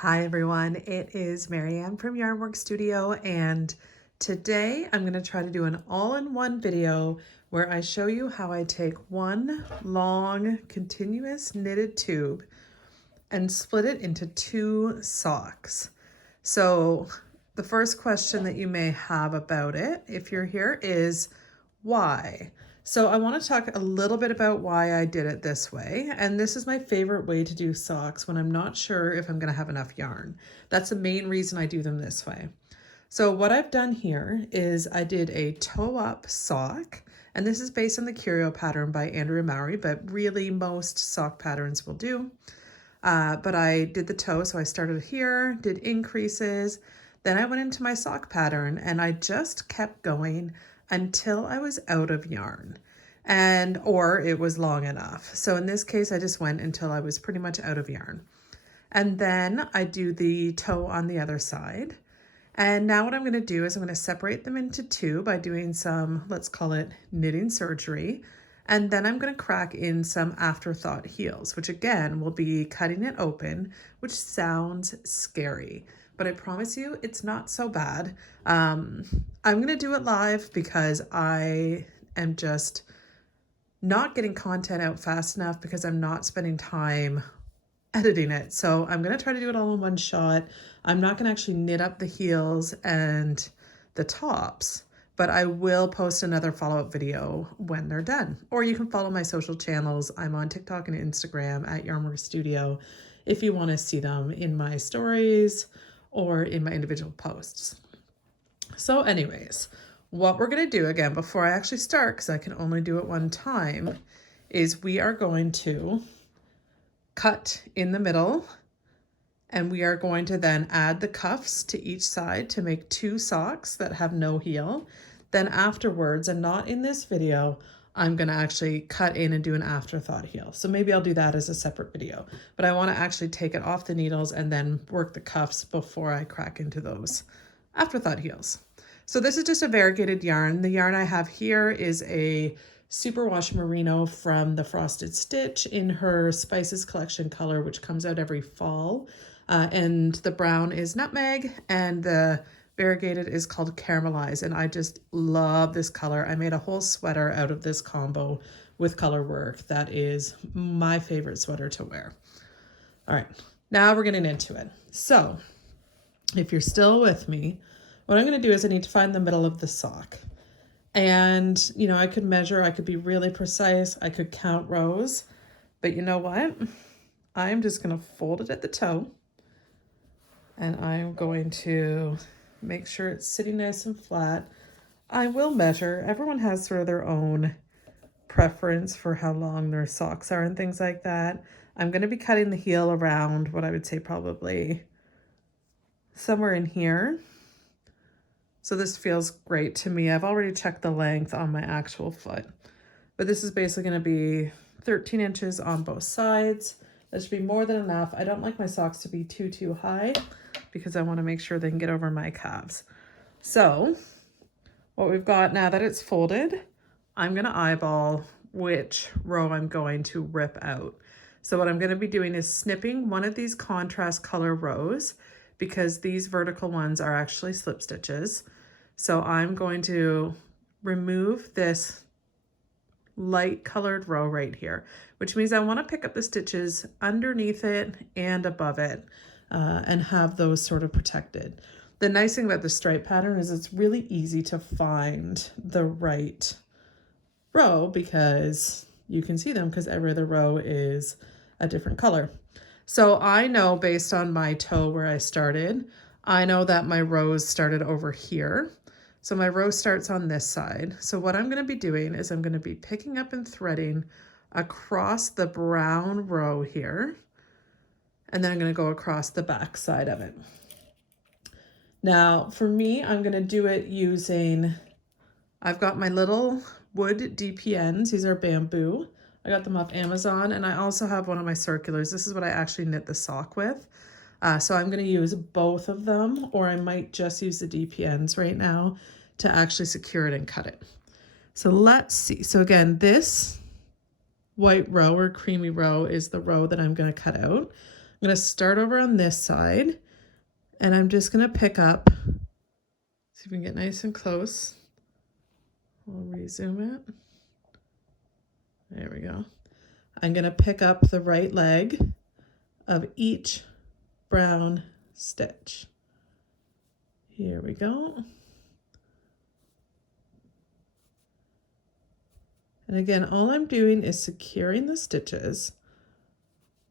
Hi everyone, it is Marianne from Yarnwork Studio, and today I'm going to try to do an all-in-one video where I show you how I take one long continuous knitted tube and split it into two socks. So the first question that you may have about it, if you're here, is why? So I want to talk a little bit about why I did it this way. And this is my favorite way to do socks when I'm not sure if I'm going to have enough yarn. That's the main reason I do them this way. So what I've done here is I did a toe up sock, and this is based on the Curio pattern by Andrea Mowry, but really most sock patterns will do. But I did the toe, so I started here, did increases, then I went into my sock pattern and I just kept going until I was out of yarn or it was long enough. So in this case, I just went until I was pretty much out of yarn. And then I do the toe on the other side. And now what I'm going to do is I'm going to separate them into two by doing some, let's call it knitting surgery. And then I'm going to crack in some afterthought heels, which again will be cutting it open, which sounds scary, but I promise you it's not so bad. I'm going to do it live because I am just not getting content out fast enough because I'm not spending time editing it. So I'm going to try to do it all in one shot. I'm not going to actually knit up the heels and the tops, but I will post another follow-up video when they're done. Or you can follow my social channels. I'm on TikTok and Instagram at Yarnwork Studio if you want to see them in my stories or in my individual posts. So anyways, what we're going to do again before I actually start, because I can only do it one time, is we are going to cut in the middle, and we are going to then add the cuffs to each side to make two socks that have no heel. Then afterwards, and not in this video, I'm going to actually cut in and do an afterthought heel. So maybe I'll do that as a separate video, but I want to actually take it off the needles and then work the cuffs before I crack into those afterthought heels. So this is just a variegated yarn. The yarn I have here is a superwash merino from the Frosted Stitch in her Spices collection color, which comes out every fall. And the brown is nutmeg and the variegated is called caramelize. And I just love this color. I made a whole sweater out of this combo with color work. That is my favorite sweater to wear. All right, now we're getting into it. So if you're still with me, what I'm going to do is I need to find the middle of the sock. And, you know, I could measure, I could be really precise, I could count rows, but you know what? I'm just going to fold it at the toe, and I'm going to make sure it's sitting nice and flat. I will measure. Everyone has sort of their own preference for how long their socks are and things like that. I'm going to be cutting the heel around what I would say probably somewhere in here. So this feels great to me. I've already checked the length on my actual foot, but this is basically going to be 13 inches on both sides. That should be more than enough. I don't like my socks to be too high because I want to make sure they can get over my calves. So what we've got now that it's folded, I'm going to eyeball which row I'm going to rip out. So what I'm going to be doing is snipping one of these contrast color rows because these vertical ones are actually slip stitches. So I'm going to remove this light colored row right here, which means I want to pick up the stitches underneath it and above it and have those sort of protected. The nice thing about the stripe pattern is it's really easy to find the right row because you can see them because every other row is a different color. So I know based on my toe where I started, I know that my rows started over here. So my row starts on this side. So what I'm going to be doing is I'm going to be picking up and threading across the brown row here. And then I'm going to go across the back side of it. Now for me, I'm going to do it using, I've got my little wood DPNs. These are bamboo. I got them off Amazon, and I also have one of my circulars. This is what I actually knit the sock with. So I'm going to use both of them, or I might just use the DPNs right now to actually secure it and cut it. So let's see. So again, this white row or creamy row is the row that I'm going to cut out. going to start over on this side, and I'm just going to pick up, see if we can get nice and close. We'll rezoom it. There we go. I'm going to pick up the right leg of each brown stitch. Here we go. And again, all I'm doing is securing the stitches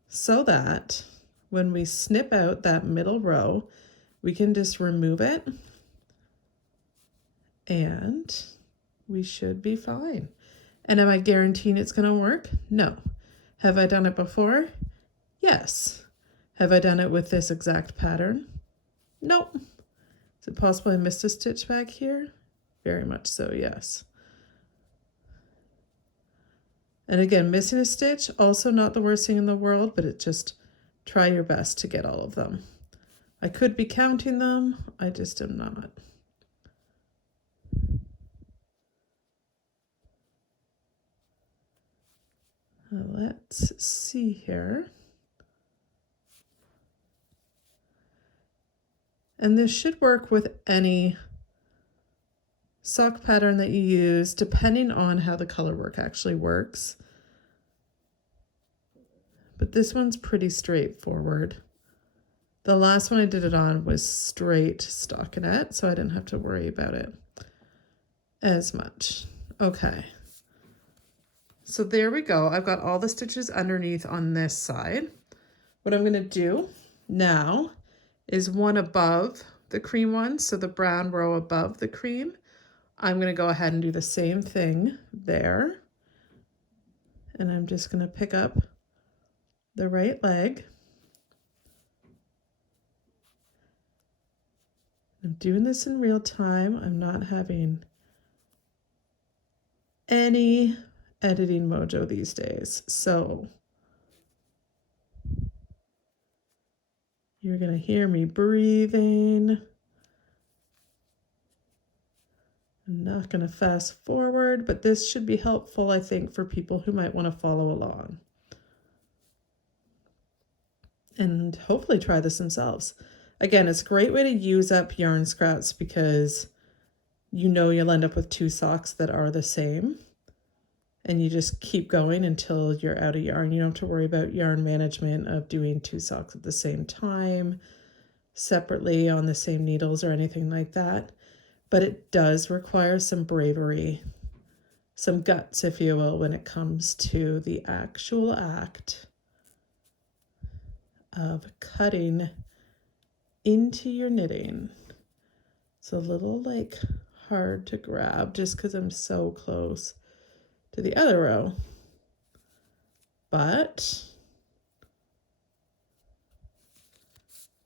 so that when we snip out that middle row, we can just remove it and we should be fine. And am I guaranteeing it's going to work? No. Have I done it before? Yes. Have I done it with this exact pattern? Nope. Is it possible I missed a stitch back here? Very much so, yes. And again, missing a stitch, also not the worst thing in the world, but it just try your best to get all of them. I could be counting them, I just am not. Let's see here. And this should work with any sock pattern that you use, depending on how the color work actually works. But this one's pretty straightforward. The last one I did it on was straight stockinette, so I didn't have to worry about it as much. Okay. So there we go. I've got all the stitches underneath on this side. What I'm going to do now is one above the cream one, so the brown row above the cream. I'm going to go ahead and do the same thing there. And I'm just going to pick up the right leg. I'm doing this in real time. I'm not having any editing mojo these days. So you're going to hear me breathing. I'm not going to fast forward, but this should be helpful, I think, for people who might want to follow along. And hopefully try this themselves. Again, it's a great way to use up yarn scraps because you know you'll end up with two socks that are the same. And you just keep going until you're out of yarn. You don't have to worry about yarn management of doing two socks at the same time, separately on the same needles or anything like that. But it does require some bravery, some guts, if you will, when it comes to the actual act of cutting into your knitting. It's a little like hard to grab just because I'm so close to the other row. But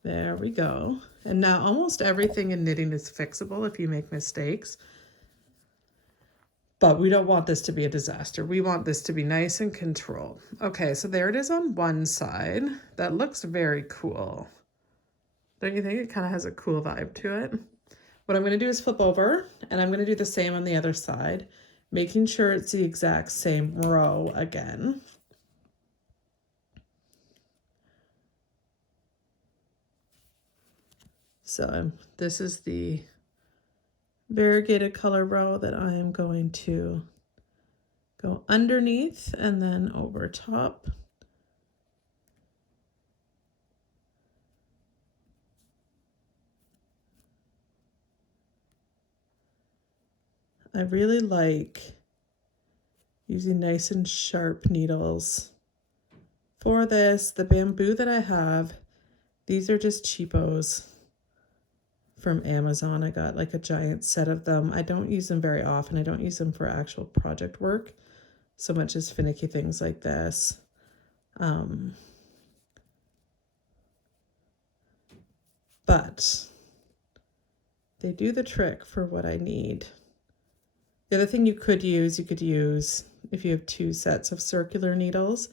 there we go. And now almost everything in knitting is fixable if you make mistakes. But we don't want this to be a disaster. We want this to be nice and controlled. Okay, so there it is on one side. That looks very cool. Don't you think it kind of has a cool vibe to it? What I'm going to do is flip over, and I'm going to do the same on the other side, making sure it's the exact same row again. So this is the variegated color row that I am going to go underneath and then over top. I really like using nice and sharp needles for this. The bamboo that I have, these are just cheapos from Amazon. I got like a giant set of them. I don't use them very often. I don't use them for actual project work so much as finicky things like this. But they do the trick for what I need. The other thing you could use if you have two sets of circular needles,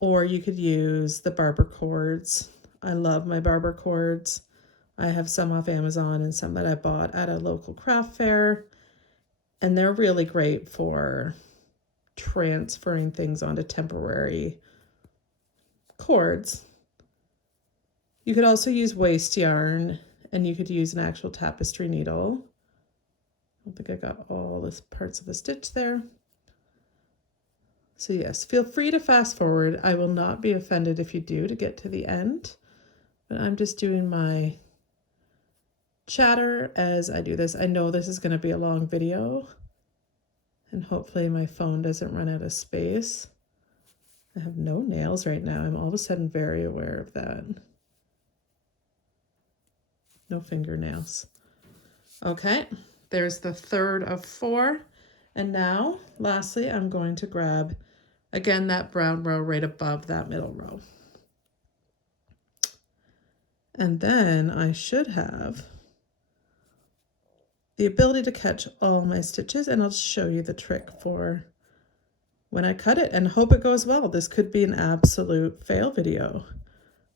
or you could use the barber cords. I love my barber cords. I have some off Amazon and some that I bought at a local craft fair, and they're really great for transferring things onto temporary cords You could also use waste yarn, and you could use an actual tapestry needle. I don't think I got all the parts of the stitch there. So yes, feel free to fast forward. I will not be offended if you do to get to the end, but I'm just doing my chatter as I do this. I know this is going to be a long video, and hopefully my phone doesn't run out of space. I have no nails right now. I'm all of a sudden very aware of that. No fingernails. Okay, there's the third of 4. And now, lastly, I'm going to grab, again, that brown row right above that middle row. And then I should have the ability to catch all my stitches, and I'll show you the trick for when I cut it and hope it goes well. This could be an absolute fail video.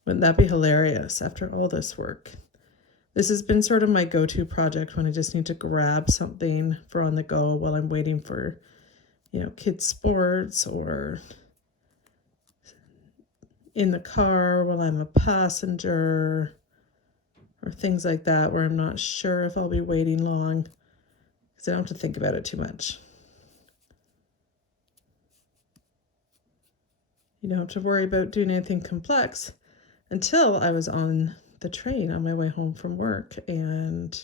Wouldn't that be hilarious after all this work? This has been sort of my go-to project when I just need to grab something for on the go while I'm waiting for, you know, kids' sports, or in the car while I'm a passenger, or things like that where I'm not sure if I'll be waiting long because I don't have to think about it too much. You don't have to worry about doing anything complex until I was on the train on my way home from work and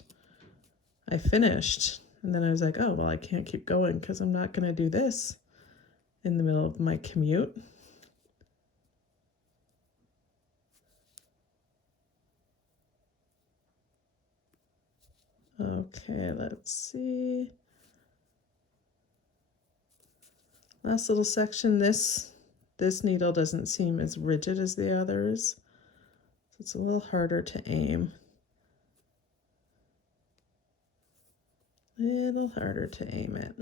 I finished. And then I was like, oh, well, I can't keep going because I'm not going to do this in the middle of my commute. Okay, let's see. Last little section. This needle doesn't seem as rigid as the others, so it's a little harder to aim. Little harder to aim it.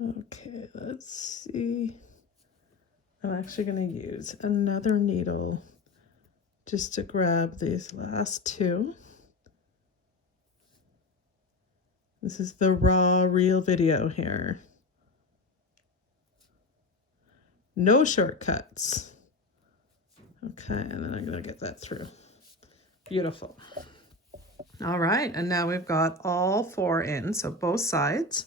Okay, let's see. I'm actually going to use another needle just to grab these last 2. This is the raw, real video here. No shortcuts. Okay, and then I'm going to get that through. Beautiful. All right, and now we've got all 4 in, so both sides.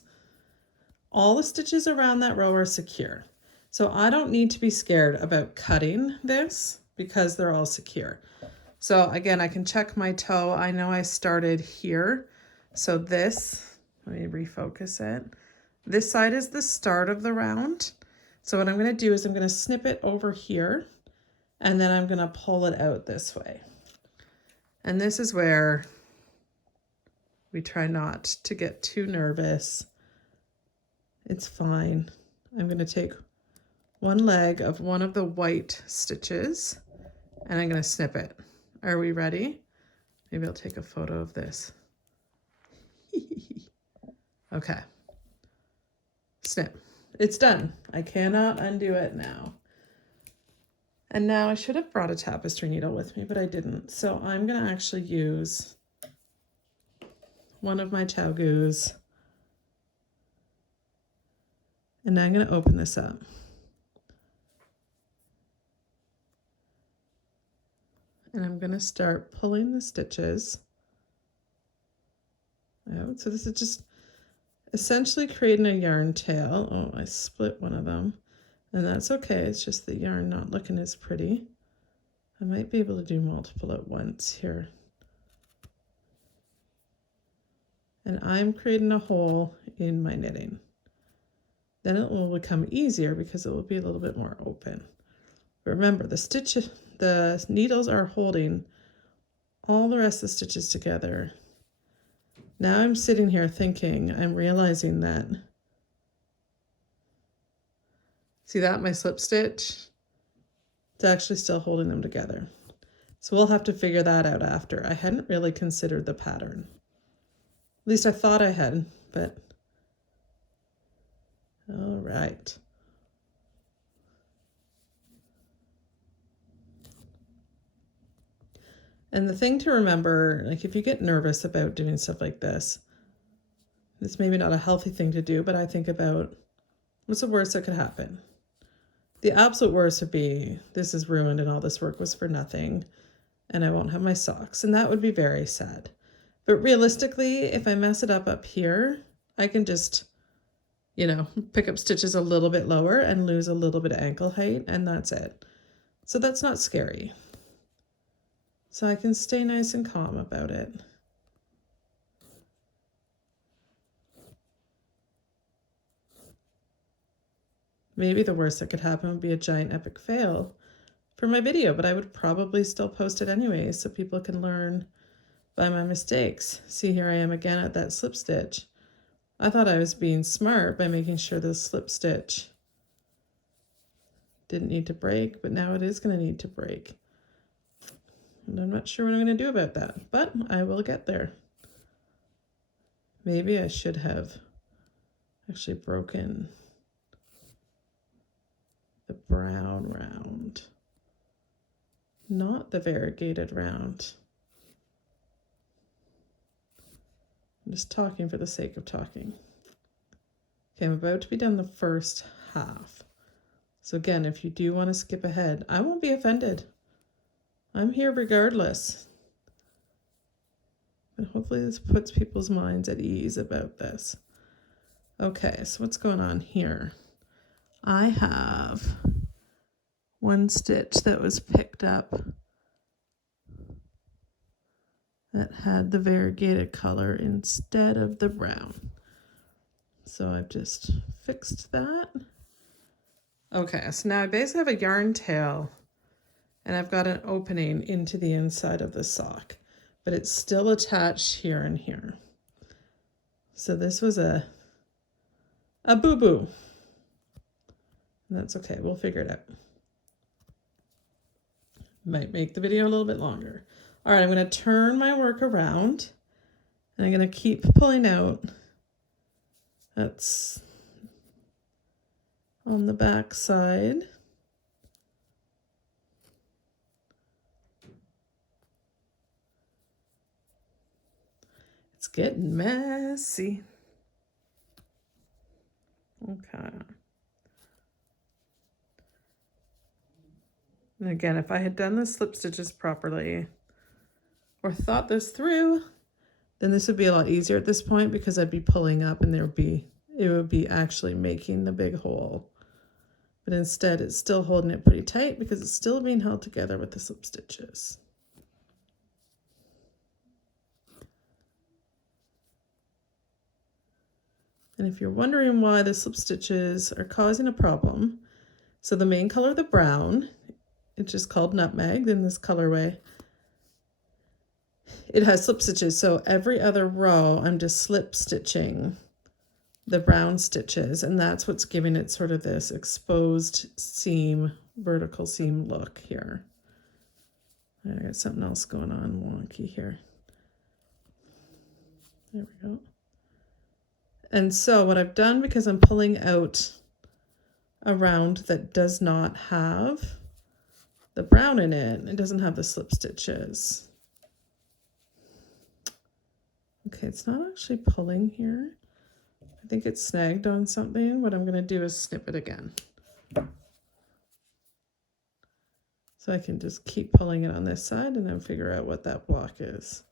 All the stitches around that row are secure. So I don't need to be scared about cutting this because they're all secure. So again, I can check my toe. I know I started here. So this, let me refocus it. This side is the start of the round. So what I'm going to do is I'm going to snip it over here, and then I'm going to pull it out this way. And this is where we try not to get too nervous. It's fine. I'm going to take one leg of one of the white stitches and I'm going to snip it. Are we ready? Maybe I'll take a photo of this. Okay. Snip. It's done. I cannot undo it now. And now I should have brought a tapestry needle with me, but I didn't. So I'm going to actually use one of my Taugus. And now I'm going to open this up. And I'm going to start pulling the stitches out. So this is just essentially creating a yarn tail. Oh, I split one of them. And that's okay. It's just the yarn not looking as pretty. I might be able to do multiple at once here. And I'm creating a hole in my knitting. Then it will become easier because it will be a little bit more open. But remember, the needles are holding all the rest of the stitches together. Now I'm sitting here thinking, I'm realizing that, see that, my slip stitch? It's actually still holding them together. So we'll have to figure that out after. I hadn't really considered the pattern. At least I thought I had, but all right. And the thing to remember, like if you get nervous about doing stuff like this, it's maybe not a healthy thing to do, but I think about what's the worst that could happen? The absolute worst would be this is ruined and all this work was for nothing and I won't have my socks. And that would be very sad. But realistically, if I mess it up here, I can just, pick up stitches a little bit lower and lose a little bit of ankle height, and that's it. So that's not scary. So I can stay nice and calm about it. Maybe the worst that could happen would be a giant epic fail for my video, but I would probably still post it anyway so people can learn by my mistakes. See, here I am again at that slip stitch. I thought I was being smart by making sure the slip stitch didn't need to break, but now it is going to need to break. And I'm not sure what I'm going to do about that, but I will get there. Maybe I should have actually broken the brown round, not the variegated round. I'm just talking for the sake of talking. Okay, I'm about to be done the first half. So again, if you do want to skip ahead, I won't be offended. I'm here regardless. But hopefully this puts people's minds at ease about this. Okay, so what's going on here? I have one stitch that was picked up that had the variegated color instead of the brown. So I've just fixed that. Okay, so now I basically have a yarn tail and I've got an opening into the inside of the sock, but it's still attached here and here. So this was a boo-boo. And that's okay, we'll figure it out. Might make the video a little bit longer. All right, I'm gonna turn my work around and I'm gonna keep pulling out. That's on the back side. It's getting messy. Okay. And again, if I had done the slip stitches properly or thought this through, then this would be a lot easier at this point because I'd be pulling up and it would be actually making the big hole. But instead it's still holding it pretty tight because it's still being held together with the slip stitches. And if you're wondering why the slip stitches are causing a problem, so the main color, the brown, it's just called nutmeg in this colorway. It has slip stitches, so every other row I'm just slip stitching the brown stitches, and that's what's giving it sort of this exposed seam, vertical seam look here. I got something else going on wonky here. There we go. And so what I've done, because I'm pulling out a round that does not have the brown in it, it doesn't have the slip stitches. Okay, it's not actually pulling here. I think it's snagged on something. What I'm going to do is snip it again. So I can just keep pulling it on this side and then figure out what that block is.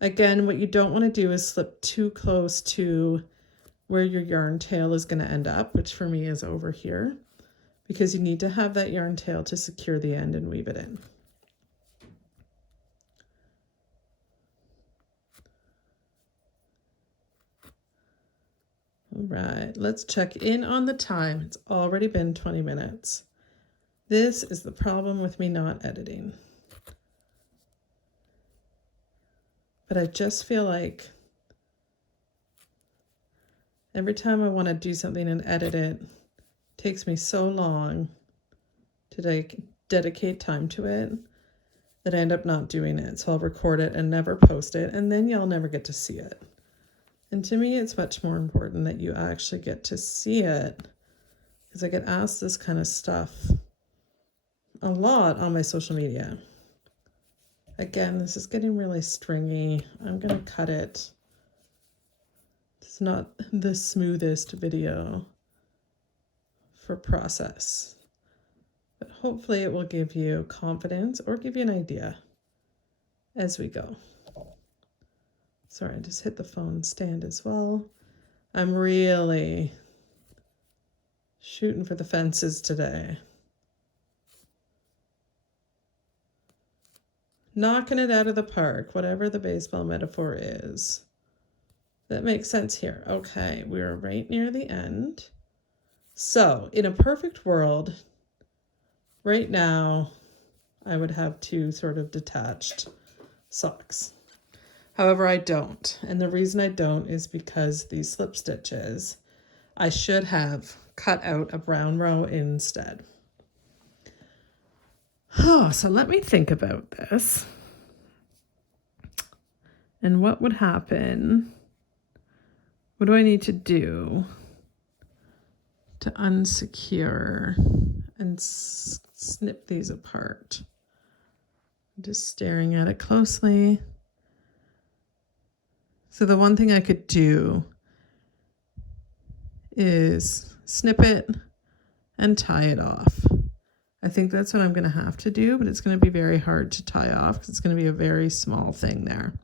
Again, what you don't want to do is slip too close to where your yarn tail is going to end up, which for me is over here, because you need to have that yarn tail to secure the end and weave it in. All right, let's check in on the time. It's already been 20 minutes. This is the problem with me not editing. But I just feel like every time I want to do something and edit it, it takes me so long to dedicate time to it that I end up not doing it. So I'll record it and never post it, and then y'all never get to see it. And to me, it's much more important that you actually get to see it, because I get asked this kind of stuff a lot on my social media. Again, this is getting really stringy. I'm gonna cut it. It's not the smoothest video for process, but hopefully it will give you confidence or give you an idea as we go. Sorry, I just hit the phone stand as well. I'm really shooting for the fences today. Knocking it out of the park, whatever the baseball metaphor is. That makes sense here. Okay, we're right near the end. So, in a perfect world, right now, I would have two sort of detached socks. However, I don't. And the reason I don't is because these slip stitches, I should have cut out a brown row instead. Oh, so let me think about this. And what would happen? What do I need to do to unsecure and snip these apart? I'm just staring at it closely. So the one thing I could do is snip it and tie it off. I think that's what I'm going to have to do, but it's going to be very hard to tie off because it's going to be a very small thing there.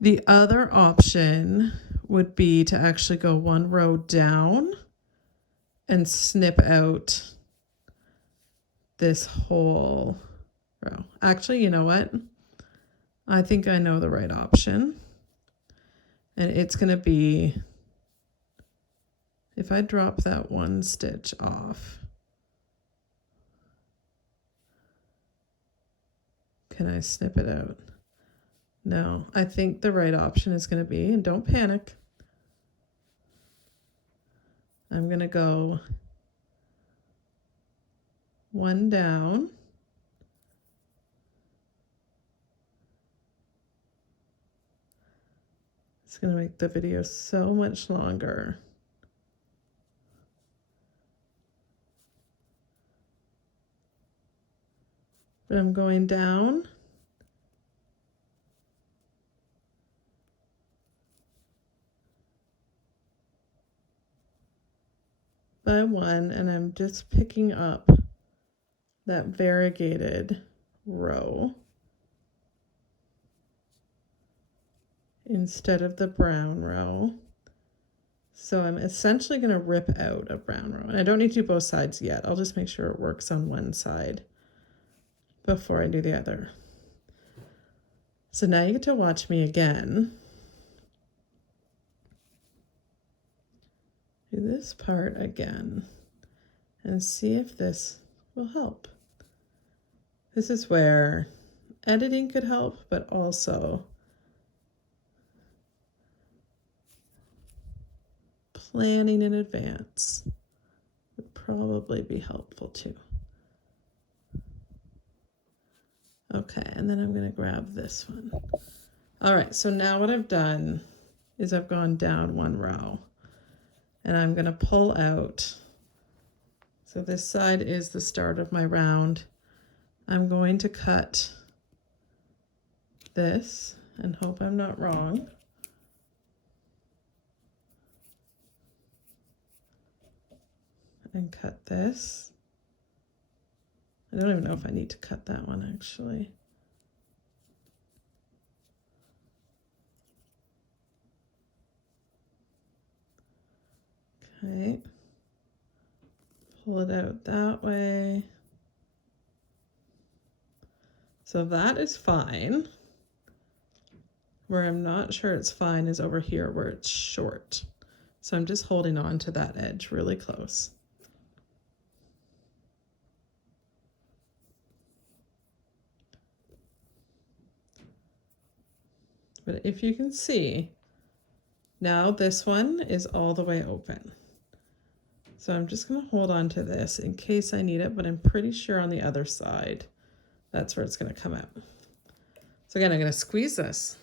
The other option would be to actually go one row down and snip out this whole row. Actually, you know what? I think I know the right option. And it's going to be, if I drop that one stitch off, can I snip it out? No, I think the right option is going to be, and don't panic, I'm going to go one down. It's going to make the video so much longer. But I'm going down. By one, and I'm just picking up that variegated row instead of the brown row. So I'm essentially going to rip out a brown row. And I don't need to do both sides yet. I'll just make sure it works on one side before I do the other. So now you get to watch me again do this part again and see if this will help. This is where editing could help, but also planning in advance would probably be helpful too. Okay, and then I'm going to grab this one. All right, so now what I've done is I've gone down one row and I'm going to pull out. So this side is the start of my round. I'm going to cut this and hope I'm not wrong. And cut this. I don't even know if I need to cut that one actually. Okay. Pull it out that way. So that is fine. Where I'm not sure it's fine is over here where it's short. So I'm just holding on to that edge really close. But if you can see, now this one is all the way open. So I'm just going to hold on to this in case I need it, but I'm pretty sure on the other side, that's where it's going to come out. So again, I'm going to squeeze this.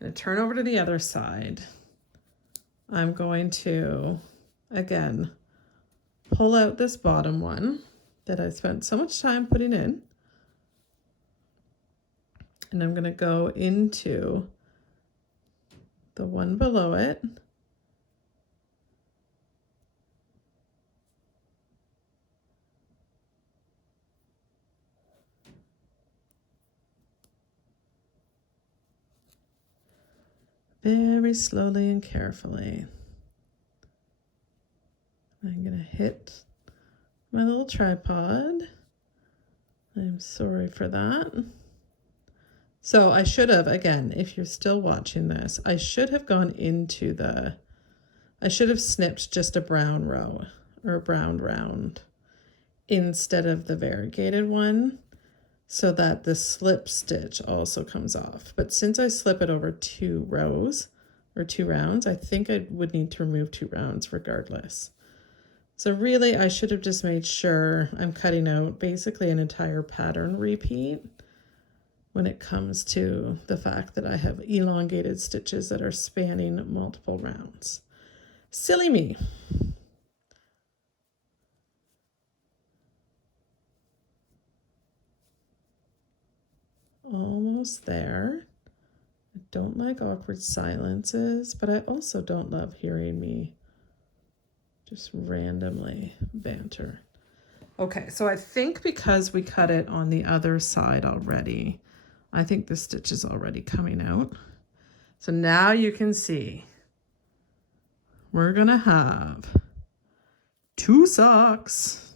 I'm going to turn over to the other side. I'm going to, again, pull out this bottom one that I spent so much time putting in. and I'm going to go into the one below it. Very slowly and carefully. I'm going to hit my little tripod. I'm sorry for that. So I should have, again, if you're still watching this, I should have gone into I should have snipped just a brown row or a brown round instead of the variegated one so that the slip stitch also comes off. But since I slip it over 2 rows or 2 rounds, I think I would need to remove 2 rounds regardless. So really, I should have just made sure I'm cutting out basically an entire pattern repeat when it comes to the fact that I have elongated stitches that are spanning multiple rounds. Silly me. Almost there. I don't like awkward silences, but I also don't love hearing me just randomly banter. Okay, so I think because we cut it on the other side already, I think the stitch is already coming out. So now you can see we're gonna have 2 socks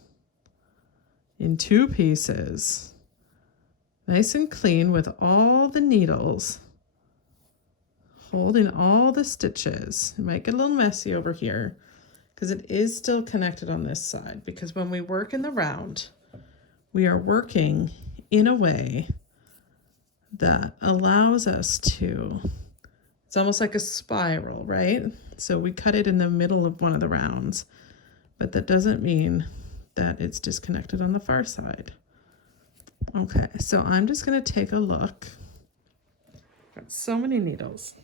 in 2 pieces, nice and clean with all the needles holding all the stitches. It might get a little messy over here because it is still connected on this side, because when we work in the round, we are working in a way that allows us to, it's almost like a spiral, right? So we cut it in the middle of one of the rounds, but that doesn't mean that it's disconnected on the far side. Okay, so I'm just going to take a look. Got so many needles.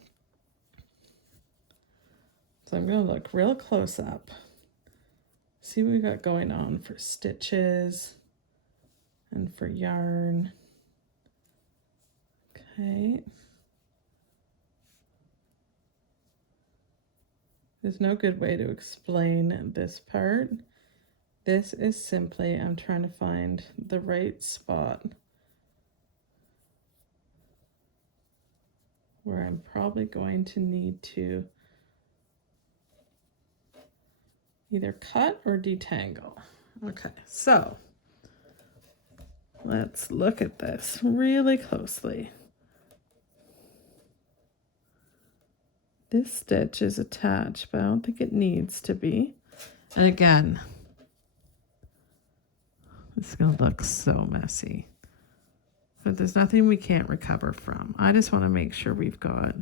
So I'm going to look real close up, see what we got going on for stitches and for yarn. Okay. There's no good way to explain this part. This is simply, I'm trying to find the right spot where I'm probably going to need to either cut or detangle. Okay, so let's look at this really closely. This stitch is attached, but I don't think it needs to be. And again, it's gonna look so messy, but there's nothing we can't recover from. I just wanna make sure we've got,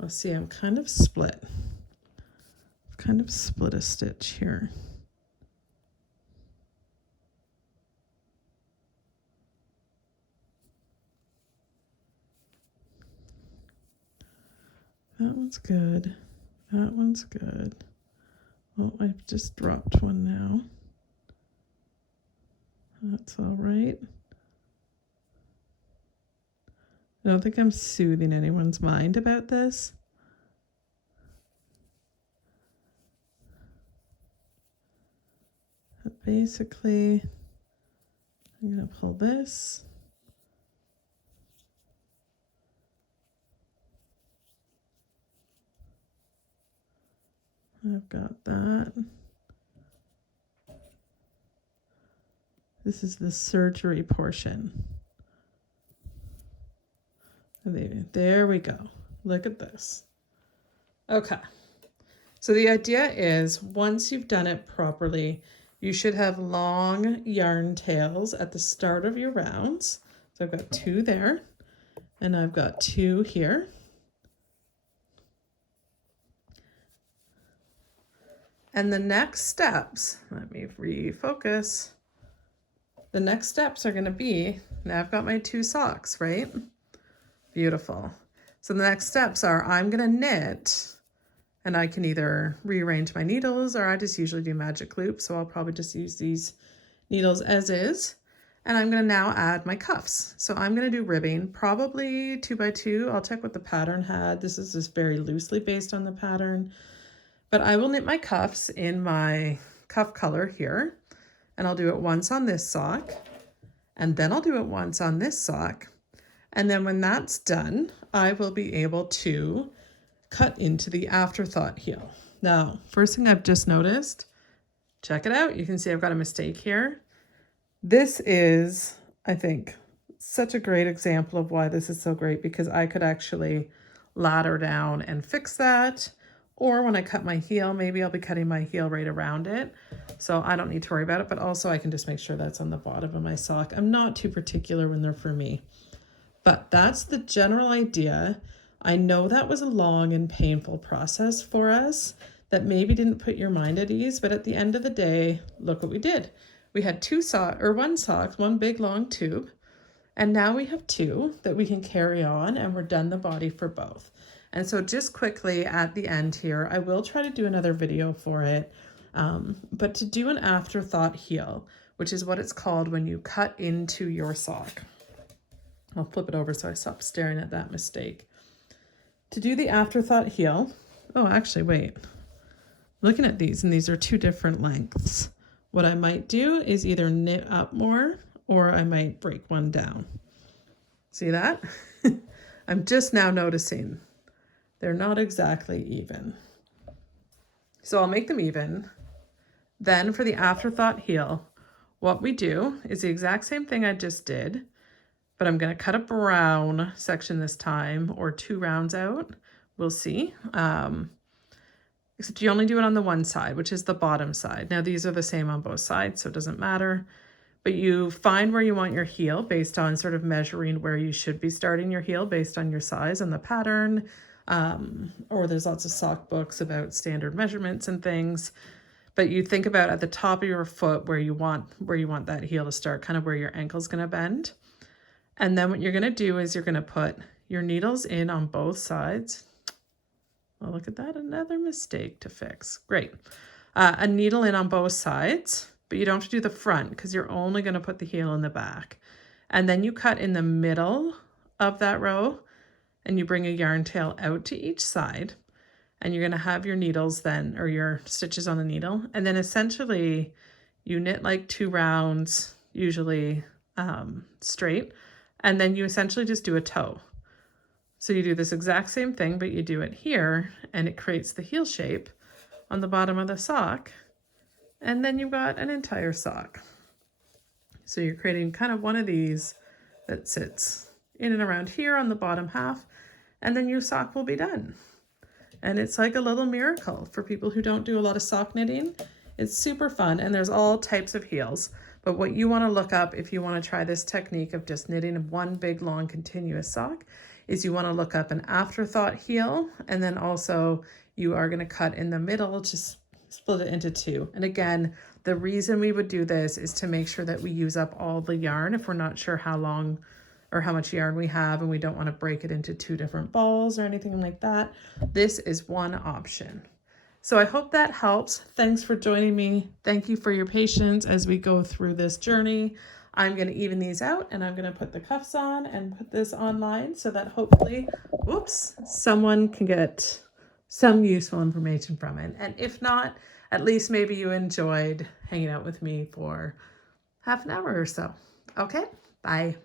oh, see, I'm kind of split. Kind of split a stitch here. That one's good. That one's good. Oh, I've just dropped one now. That's all right. I don't think I'm soothing anyone's mind about this. But basically, I'm going to pull this. I've got that. This is the surgery portion. There we go. Look at this. Okay. So the idea is once you've done it properly, you should have long yarn tails at the start of your rounds. So I've got 2 there, and I've got 2 here. And the next steps, let me refocus. The next steps are going to be, now I've got my 2 socks, right? Beautiful. So the next steps are I'm going to knit, and I can either rearrange my needles or I just usually do magic loops. So I'll probably just use these needles as is. And I'm gonna now add my cuffs. So I'm gonna do ribbing, probably 2x2. I'll check what the pattern had. This is just very loosely based on the pattern. But I will knit my cuffs in my cuff color here. And I'll do it once on this sock. And then I'll do it once on this sock. And then when that's done, I will be able to cut into the afterthought heel. Now, first thing I've just noticed, check it out. You can see I've got a mistake here. This is, I think, such a great example of why this is so great, because I could actually ladder down and fix that. Or when I cut my heel, maybe I'll be cutting my heel right around it. So I don't need to worry about it, but also I can just make sure that's on the bottom of my sock. I'm not too particular when they're for me. But that's the general idea. I know that was a long and painful process for us that maybe didn't put your mind at ease, but at the end of the day, look what we did. We had one sock, one big long tube, and now we have two that we can carry on, and we're done the body for both. And so just quickly at the end here, I will try to do another video for it, but to do an afterthought heel, which is what it's called when you cut into your sock. I'll flip it over so I stop staring at that mistake. To do the afterthought heel, oh, actually, wait. Looking at these, and these are two different lengths. What I might do is either knit up more, or I might break one down. See that? I'm just now noticing they're not exactly even. So I'll make them even. Then for the afterthought heel, what we do is the exact same thing I just did, but I'm going to cut a brown section this time, or 2 rounds out. We'll see. Except you only do it on the one side, which is the bottom side. Now these are the same on both sides, so it doesn't matter. But you find where you want your heel based on sort of measuring where you should be starting your heel based on your size and the pattern. Or there's lots of sock books about standard measurements and things. But you think about at the top of your foot where you want that heel to start, kind of where your ankle's going to bend. And then what you're going to do is you're going to put your needles in on both sides. Oh, look at that. Another mistake to fix. Great. A needle in on both sides, but you don't have to do the front because you're only going to put the heel in the back. And then you cut in the middle of that row and you bring a yarn tail out to each side. And you're going to have your needles then, or your stitches on the needle. And then essentially you knit like 2 rounds, usually straight. And then you essentially just do a toe. So you do this exact same thing, but you do it here, and it creates the heel shape on the bottom of the sock. And then you've got an entire sock. So you're creating kind of one of these that sits in and around here on the bottom half, and then your sock will be done. And it's like a little miracle for people who don't do a lot of sock knitting. It's super fun, and there's all types of heels. But what you want to look up if you want to try this technique of just knitting one big long continuous sock is you want to look up an afterthought heel, and then also you are going to cut in the middle to split it into 2. And again, the reason we would do this is to make sure that we use up all the yarn if we're not sure how long or how much yarn we have and we don't want to break it into 2 different balls or anything like that. This is one option. So I hope that helps. Thanks for joining me. Thank you for your patience as we go through this journey. I'm going to even these out, and I'm going to put the cuffs on and put this online so that hopefully, someone can get some useful information from it. And if not, at least maybe you enjoyed hanging out with me for half an hour or so. Okay, bye.